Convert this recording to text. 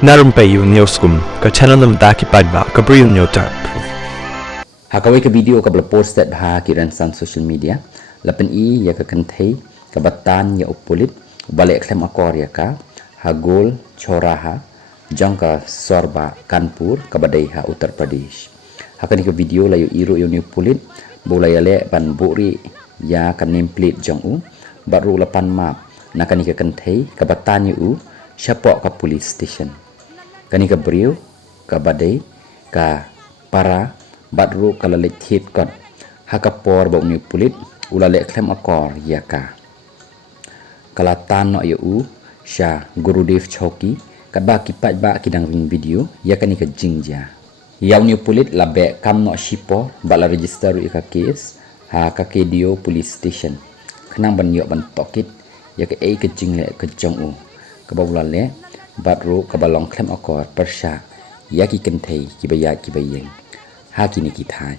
Narum payu newskum ka channel nam da ki padba ka briu new tarp. Hakawai ke video ka post that ha kiran san social media lapen I ya ka kanthei ka batan ya upulit balik klem akor ya ka hagol choraha jangka sorba kanpur ka badai ha Uttar Pradesh. Hakani ke video layu iru yo ni upulit bolaya le ban buri ya ka nameplate jang u baru lapan map nakani ke kanthei ka batan yu syapok ka police station. Kani ka beriu ka badai ka para badru kalalik hit kon hakapor bau ni pulit ulale klem akor ya ka kalatan no yu sha Gurudev Chowki kadba kipat ba kidang ring video ya kani ka jingja yaw ni pulit labe kam no shipo bala register ika case ha ka kedio police station khnang ban yo ban tokit ya ka ei ka jingle ka jong u ka bawlale badru ka balong klem akor persha ya ki kenthei ki bayat ki bayeng ha ki ni ki thai